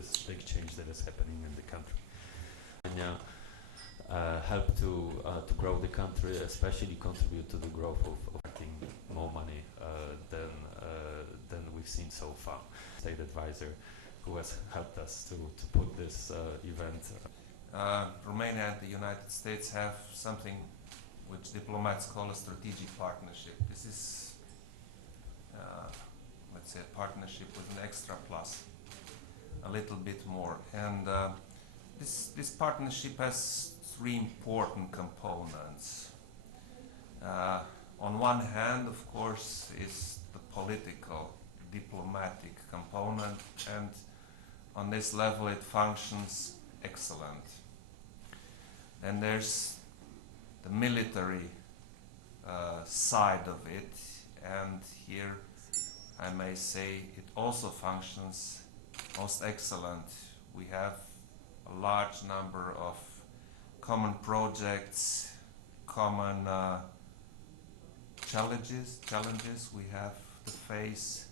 this big change that is happening in the country. Romania help to grow the country, especially contribute to the growth of getting more money than we've seen so far. State advisor who has helped us to put this event. Romania and the United States have something which diplomats call a strategic partnership. This is, let's say, a partnership with an extra plus, a little bit more. And this partnership has three important components. On one hand, of course, is the political, diplomatic component, and on this level it functions excellent. Then there's the military side of it, and here I may say it also functions most excellent. We have a large number of common projects, common challenges we have to face,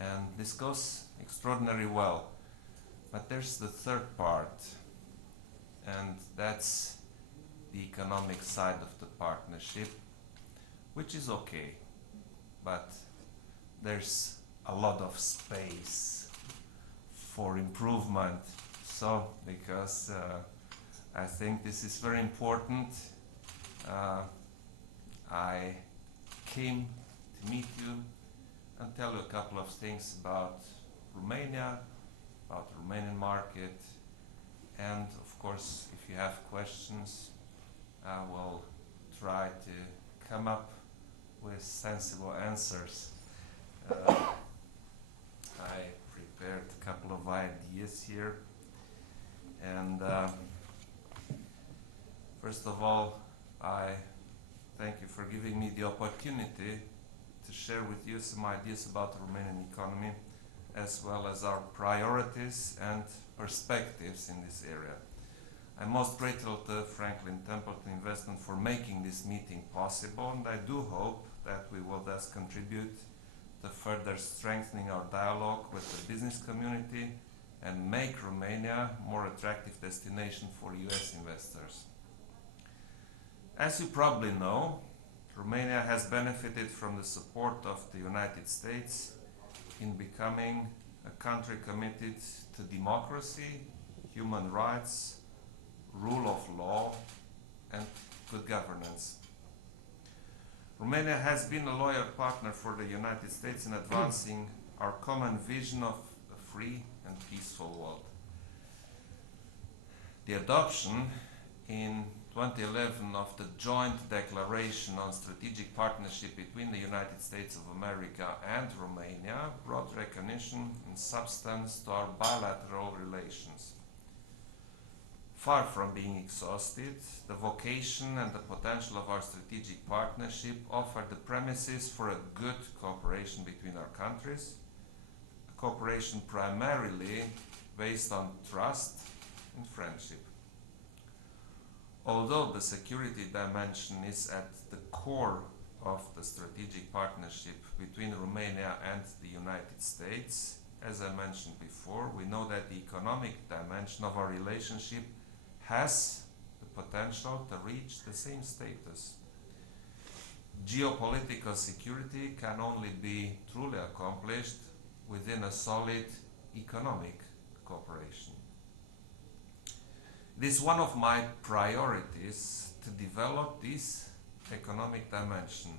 and this goes extraordinarily well. But there's the third part, and that's the economic side of the partnership, which is okay, but there's a lot of space for improvement. So, because I think this is very important, I came to meet you and tell you a couple of things about Romania, about the Romanian market, and of course, if you have questions, I will try to come up with sensible answers. I prepared a couple of ideas here, and first of all, I thank you for giving me the opportunity to share with you some ideas about the Romanian economy, as well as our priorities and perspectives in this area. I'm most grateful to Franklin Templeton Investment for making this meeting possible, and I do hope that we will thus contribute to further strengthening our dialogue with the business community and make Romania a more attractive destination for US investors. As you probably know, Romania has benefited from the support of the United States in becoming a country committed to democracy, human rights, rule of law, and good governance. Romania has been a loyal partner for the United States in advancing our common vision of a free and peaceful world. The adoption in 2011 of the Joint Declaration on Strategic Partnership between the United States of America and Romania brought recognition and substance to our bilateral relations. Far from being exhausted, the vocation and the potential of our strategic partnership offer the premises for a good cooperation between our countries, a cooperation primarily based on trust and friendship. Although the security dimension is at the core of the strategic partnership between Romania and the United States, as I mentioned before, we know that the economic dimension of our relationship has the potential to reach the same status. Geopolitical security can only be truly accomplished within a solid economic cooperation. It is one of my priorities to develop this economic dimension.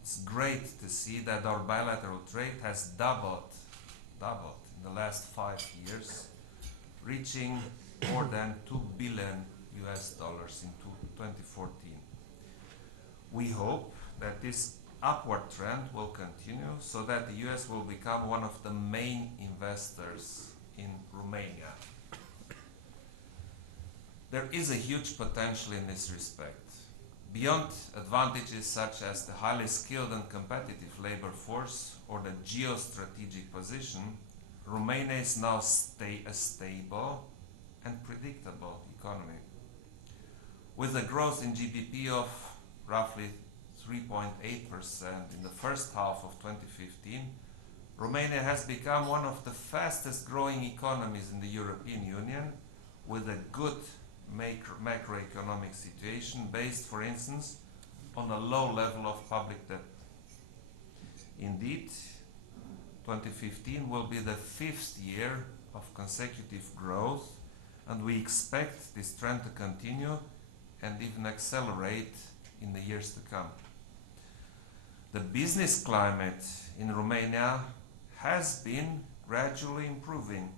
It's great to see that our bilateral trade has doubled in the last 5 years, reaching more than $2 billion in 2014. We hope that this upward trend will continue so that the US will become one of the main investors in Romania. There is a huge potential in this respect. Beyond advantages such as the highly skilled and competitive labor force or the geostrategic position, Romania is now a stable and predictable economy. With a growth in GDP of roughly 3.8% in the first half of 2015, Romania has become one of the fastest growing economies in the European Union, with a good macroeconomic situation based, for instance, on a low level of public debt. Indeed, 2015 will be the 5th year of consecutive growth, and we expect this trend to continue and even accelerate in the years to come. The business climate in Romania has been gradually improving.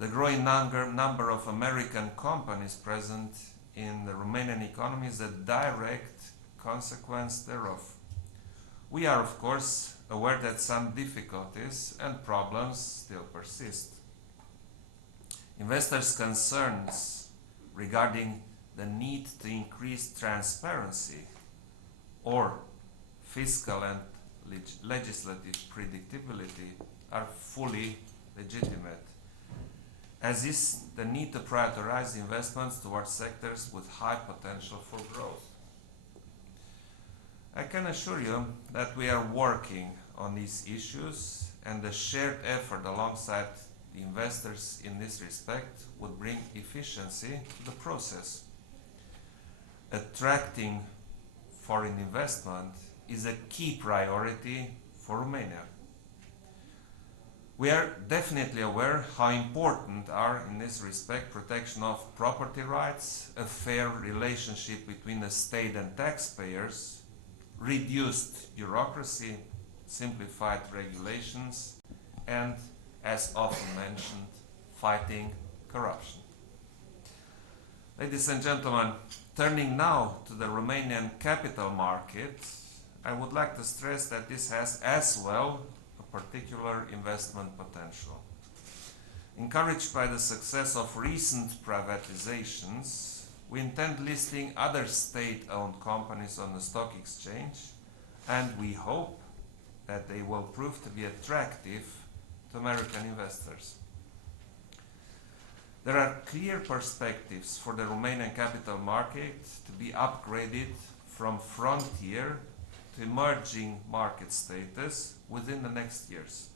The growing number of American companies present in the Romanian economy is a direct consequence thereof. We are, of course, aware that some difficulties and problems still persist. Investors' concerns regarding the need to increase transparency or fiscal and legislative predictability are fully legitimate, as is the need to prioritize investments towards sectors with high potential for growth. I can assure you that we are working on these issues, and the shared effort alongside the investors in this respect would bring efficiency to the process. Attracting foreign investment is a key priority for Romania. We are definitely aware how important are, in this respect, protection of property rights, a fair relationship between the state and taxpayers, reduced bureaucracy, simplified regulations, and, as often mentioned, fighting corruption. Ladies and gentlemen, turning now to the Romanian capital market, I would like to stress that this has as well a particular investment potential. Encouraged by the success of recent privatizations, we intend listing other state-owned companies on the stock exchange, and we hope that they will prove to be attractive to American investors. There are clear perspectives for the Romanian capital market to be upgraded from frontier to emerging market status within the next years.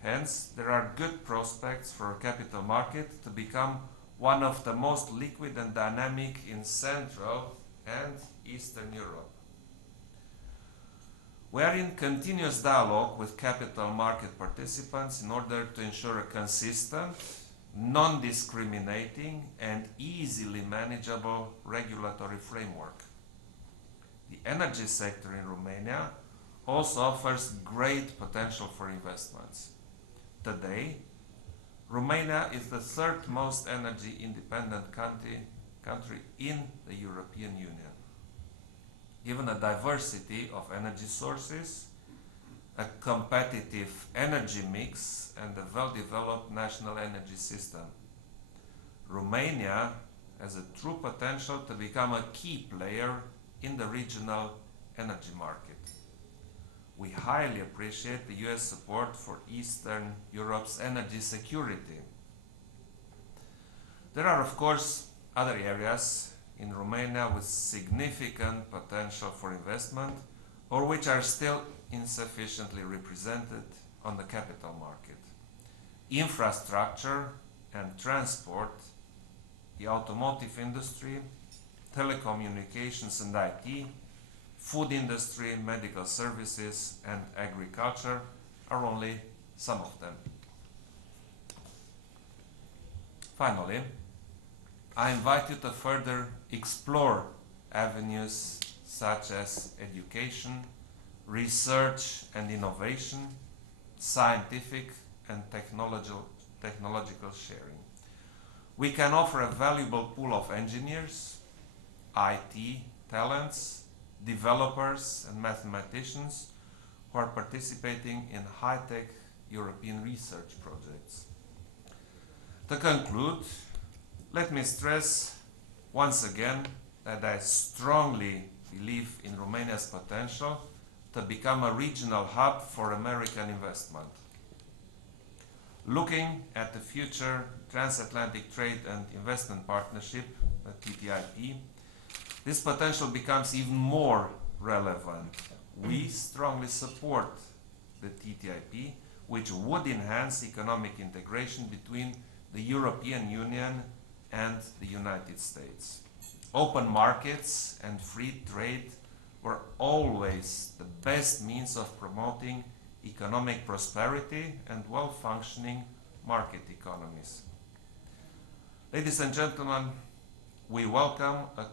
Hence, there are good prospects for a capital market to become one of the most liquid and dynamic in Central and Eastern Europe. We are in continuous dialogue with capital market participants in order to ensure a consistent, non-discriminating and easily manageable regulatory framework. The energy sector in Romania also offers great potential for investments. Today, Romania is the third most energy independent country in the European Union. Given a diversity of energy sources, a competitive energy mix, and a well-developed national energy system, Romania has a true potential to become a key player in the regional energy market. We highly appreciate the US support for Eastern Europe's energy security. There are, of course, other areas in Romania with significant potential for investment, or which are still insufficiently represented on the capital market. Infrastructure and transport, the automotive industry, telecommunications and IT, food industry, medical services, and agriculture are only some of them. Finally, I invite you to further explore avenues such as education, research and innovation, scientific and technological sharing. We can offer a valuable pool of engineers, IT talents, developers and mathematicians who are participating in high-tech European research projects. To conclude, let me stress once again that I strongly believe in Romania's potential to become a regional hub for American investment. Looking at the future Transatlantic Trade and Investment Partnership, TTIP, this potential becomes even more relevant. We strongly support the TTIP, which would enhance economic integration between the European Union and the United States. Open markets and free trade were always the best means of promoting economic prosperity and well-functioning market economies. Ladies and gentlemen, we welcome a